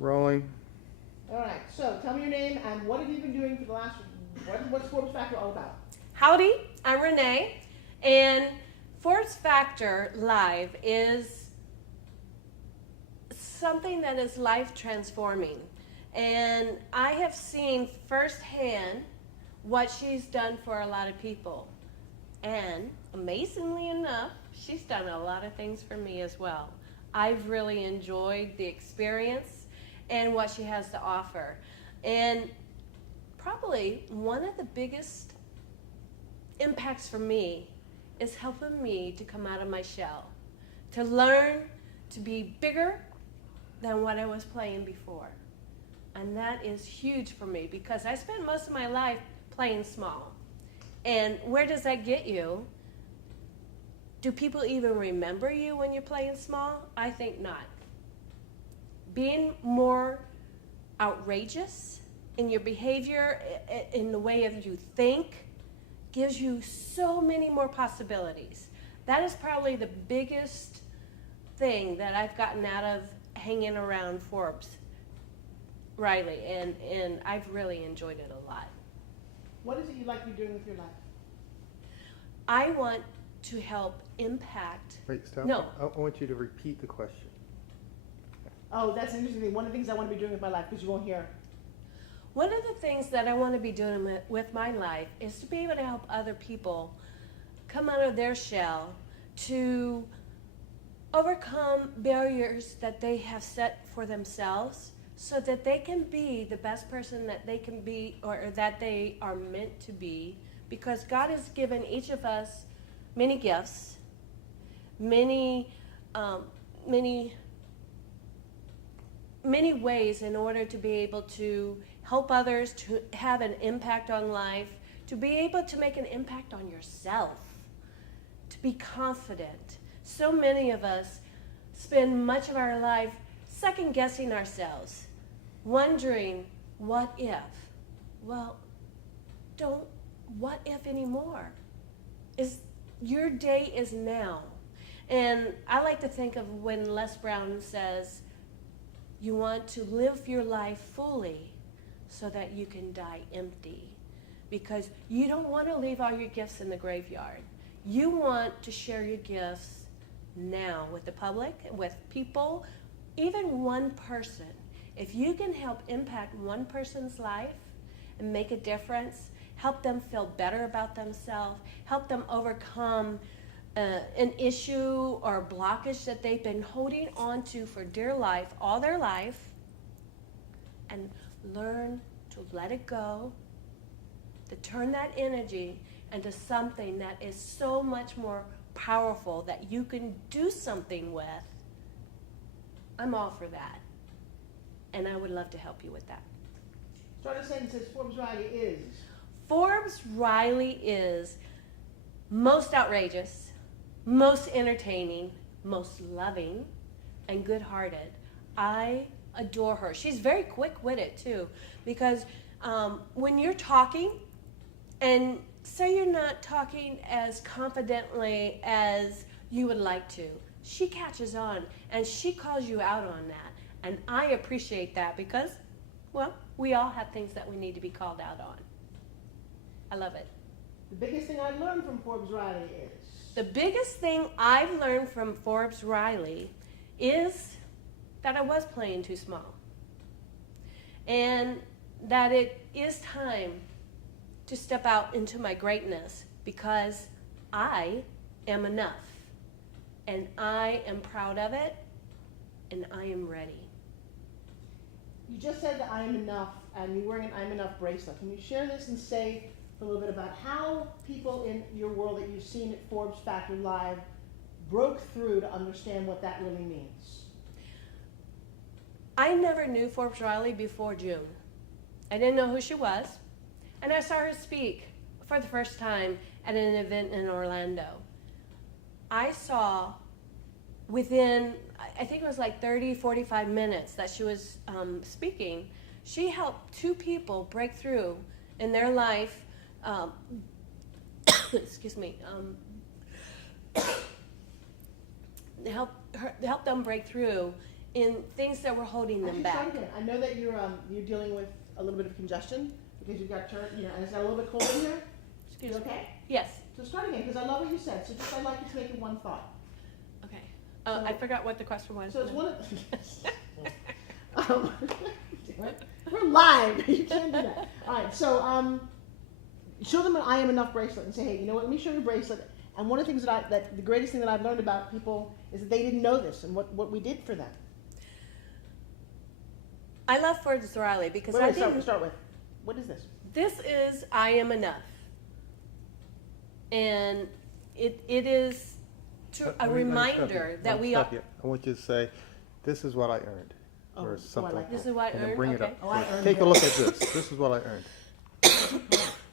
Rolling. All right, so tell me your name and what have you been doing for the last, what's Forbes Factor all about? Howdy, I'm Renee, and Forbes Factor Live is something that is life transforming. And I have seen firsthand what she's done for a lot of people. And amazingly enough, she's done a lot of things for me as well. I've really enjoyed the experience and what she has to offer. And probably one of the biggest impacts for me is helping me to come out of my shell, to learn to be bigger than what I was playing before. And that is huge for me because I spent most of my life playing small. And where does that get you? Do people even remember you when you're playing small? I think not. Being more outrageous in your behavior, in the way of you think, gives you so many more possibilities. That is probably the biggest thing that I've gotten out of hanging around Forbes Riley, and I've really enjoyed it a lot. What is it you'd like to be doing with your life? I want to help impact. Wait, stop. No. I want you to repeat the question. Oh, that's an interesting thing. One of the things I want to be doing with my life, because you won't hear. One of the things that I want to be doing with my life is to be able to help other people come out of their shell, to overcome barriers that they have set for themselves so that they can be the best person that they can be, or that they are meant to be, because God has given each of us many gifts, many ways in order to be able to help others, to have an impact on life, to be able to make an impact on yourself, to be confident. So many of us spend much of our life second guessing ourselves, wondering, what if? Well, don't what if anymore. Your day is now. And I like to think of when Les Brown says, you want to live your life fully so that you can die empty. Because you don't want to leave all your gifts in the graveyard. You want to share your gifts now with the public, with people, even one person. If you can help impact one person's life and make a difference, help them feel better about themselves, help them overcome an issue or a blockage that they've been holding on to for dear life, all their life, and learn to let it go, to turn that energy into something that is so much more powerful that you can do something with, I'm all for that. And I would love to help you with that. Start a sentence that says Forbes Riley is. Forbes Riley is most outrageous, most entertaining, most loving, and good-hearted. I adore her. She's very quick-witted, too, because when you're talking, and say you're not talking as confidently as you would like to, she catches on, and she calls you out on that. And I appreciate that because, well, we all have things that we need to be called out on. I love it. The biggest thing I learned from Forbes Riley is? The biggest thing I've learned from Forbes Riley is that I was playing too small. And that it is time to step out into my greatness because I am enough. And I am proud of it, and I am ready. You just said that I am enough, and you're wearing an I'm enough bracelet. Can you share this and say a little bit about how people in your world that you've seen at Forbes Factor Live broke through to understand what that really means? I never knew Forbes Riley before June. I didn't know who she was, and I saw her speak for the first time at an event in Orlando. I saw within, I think it was like 30, 45 minutes that she was speaking, she helped two people break through in their life, excuse me, help them break through in things that were holding them Actually, back. start again. I know that you're dealing with a little bit of congestion because you've got and it's got a little bit cold in here. Excuse You me. okay? Yes. So start again because I love what you said. So just I'd like you to make it one thought. Okay. So- I forgot what the question was. So it's one of we're live. You can't do that. All right. So show them an I am enough bracelet and say, hey, you know what? Let me show you a bracelet. And one of the things that the greatest thing that I've learned about people is that they didn't know this and what we did for them. I love Forbes Riley because Wait, I wait, didn't. start with. What is this? This is I am enough, and it is a reminder that we are. I want you to say, this is what I earned. Oh, Or I something. like This that. is what I And then earned. bring it Okay. up. Oh, I earned Take a it. look at this. This is what I earned.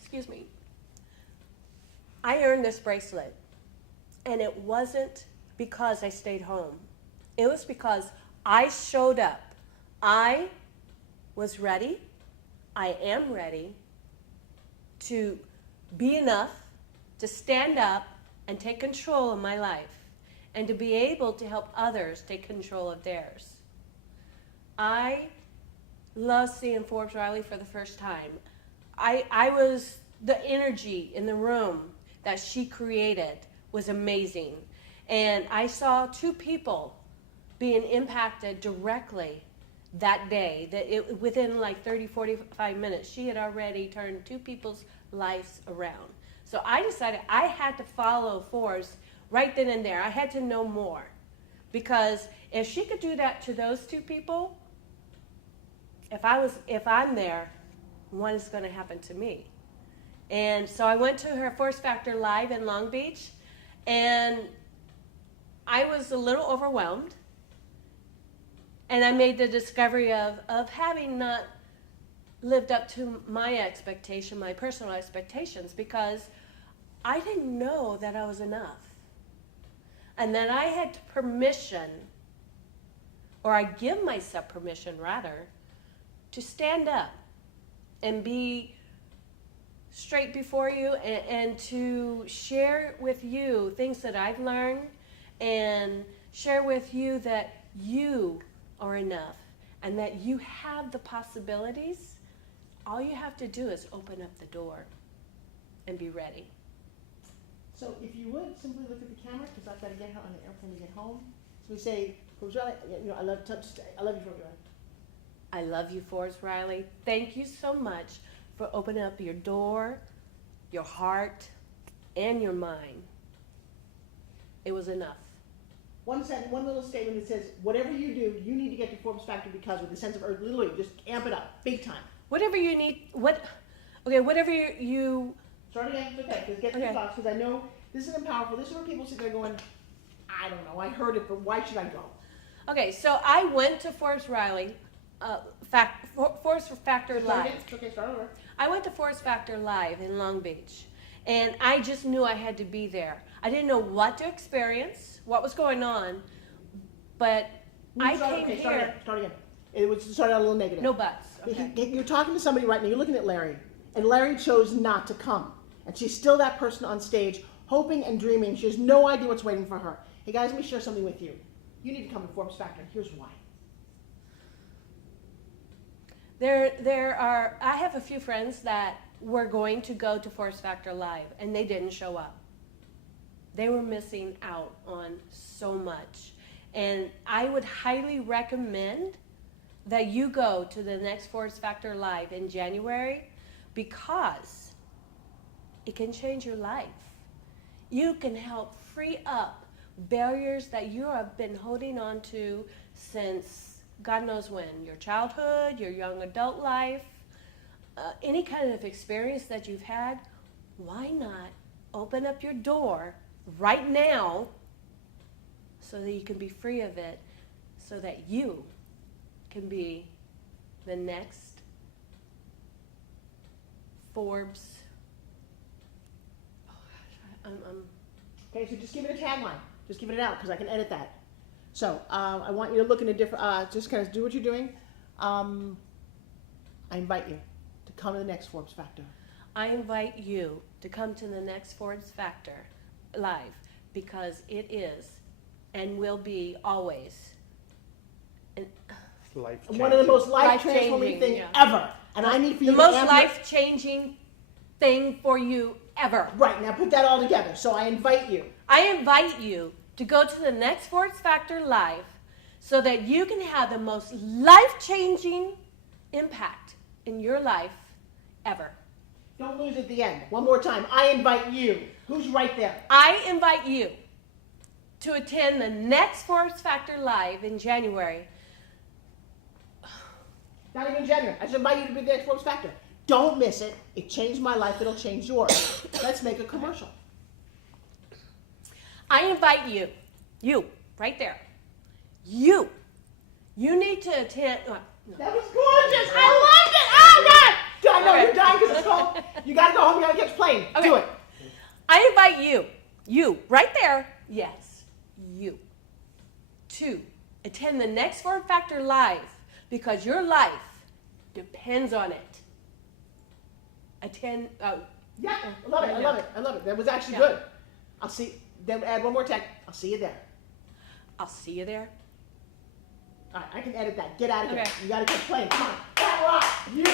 Excuse me. I earned this bracelet, and it wasn't because I stayed home. It was because I showed up. I was ready. I am ready to be enough to stand up and take control of my life and to be able to help others take control of theirs. I love seeing Forbes Riley for the first time. I was, the energy in the room that she created was amazing. And I saw two people being impacted directly that day. Within like 30, 45 minutes, she had already turned two people's lives around. So I decided I had to follow Forbes right then and there. I had to know more. Because if she could do that to those two people, if I'm there, what is going to happen to me? And so I went to her Force Factor Live in Long Beach, and I was a little overwhelmed. And I made the discovery of having not lived up to my expectation, my personal expectations, because I didn't know that I was enough. And that I had permission, or I give myself permission rather, to stand up and be straight before you and to share with you things that I've learned and share with you that you are enough and that you have the possibilities. All you have to do is open up the door and be ready. So if you would simply look at the camera, because I've got to get her on the airplane to get home. So we say, Forbes Riley, I love you, Forbes Riley. I love you, Forbes Riley. Thank you so much for opening up your door, your heart, and your mind. It was enough. One little statement that says, whatever you do, you need to get to Forbes Factor because with a sense of urgency, literally, just amp it up, big time. Whatever you need, whatever you Start again, it's okay, just get to the thoughts, because I know this is powerful. This is where people sit there going, I don't know, I heard it, but why should I go? Okay, so I went to Forbes Riley, Force Factor Start Live. again. It's okay, start over. I went to Force Factor Live in Long Beach, and I just knew I had to be there. I didn't know what to experience, what was going on, but I came here. Start again. It was started out a little negative. No buts. Okay. You're talking to somebody right now. You're looking at Larry, and Larry chose not to come, and she's still that person on stage, hoping and dreaming. She has no idea what's waiting for her. Hey guys, let me share something with you. You need to come to Forbes Factor. Here's why. I have a few friends that were going to go to Force Factor Live, and they didn't show up. They were missing out on so much. And I would highly recommend that you go to the next Force Factor Live in January, because it can change your life. You can help free up barriers that you have been holding on to since God knows when, your childhood, your young adult life, any kind of experience that you've had. Why not open up your door right now so that you can be free of it, so that you can be the next Forbes. Oh gosh, Okay, so just give it a tagline. Just give it out, because I can edit that. So I want you to look in a different, just kind of do what you're doing. I invite you to come to the next Forbes Factor. I invite you to come to the next Forbes Factor Live, because it is and will be always And Life One of the most Life-changing, life-transforming things yeah. ever. And I need for you the to most amp- life-changing thing for you ever. Right, now put that all together. So I invite you. I invite you to go to the next Sports Factor Live so that you can have the most life-changing impact in your life ever. Don't lose at the end. One more time. I invite you. Who's right there? I invite you to attend the next Sports Factor Live in January. Not even January. I just invite you to be the next Sports Factor. Don't miss it. It changed my life. It'll change yours. Let's make a commercial. I invite you, right there, you need to attend. That was gorgeous. I loved it. Oh, God. I know Okay. you're dying because it's cold. You got to go home. You got to catch a plane. Okay. Do it. I invite you, right there, yes, you, to attend the next Form Factor Live because your life depends on it. Yeah, I love it. I love it. I love it. That was actually Yeah. good. I'll see. Then add one more tech. I'll see you there. I'll see you there. All right, I can edit that. Get out of here. Okay. You got to catch a plane. Come on. That rock. You